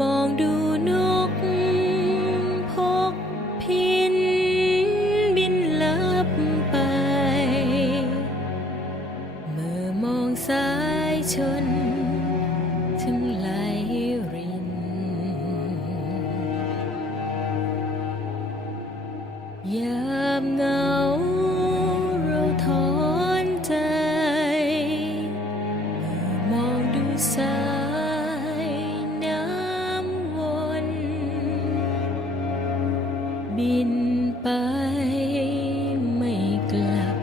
มองดูนกพกพินบินลับไปเมื่อมองสายชนถึงไหลรินยามเหงาเราถอนใจเมื่อมองดูสายน้ำวนบินไปไม่กลับ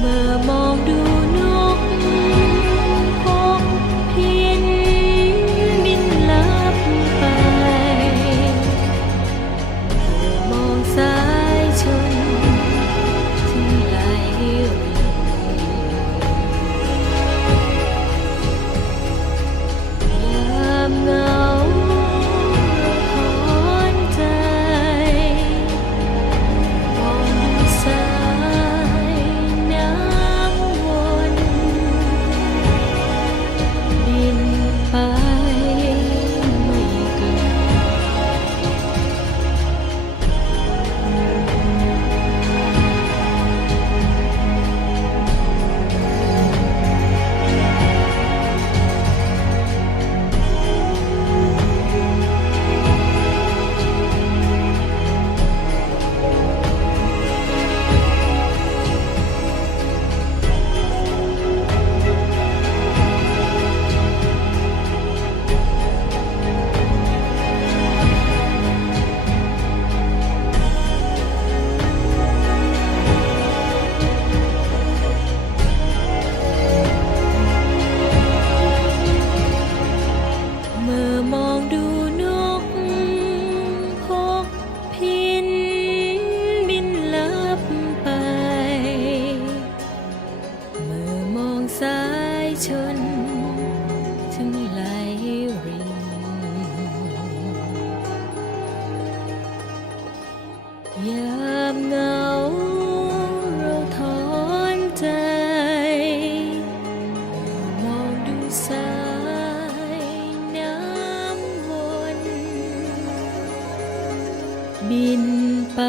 เมื่อมองดูนกพกพินบินลับไปเมื่อมองสายชนถึงไหลรินยามเหงาเราถอนใจมองดูสายน้ำวนบินไปไม่กลัเมื่อมองดูนกพกพินบินลับไปเมื่อมองสายชนถึงไหลรินยามเหงาเราถอนใจเมื่อมองดูสายน้ำวนบินไป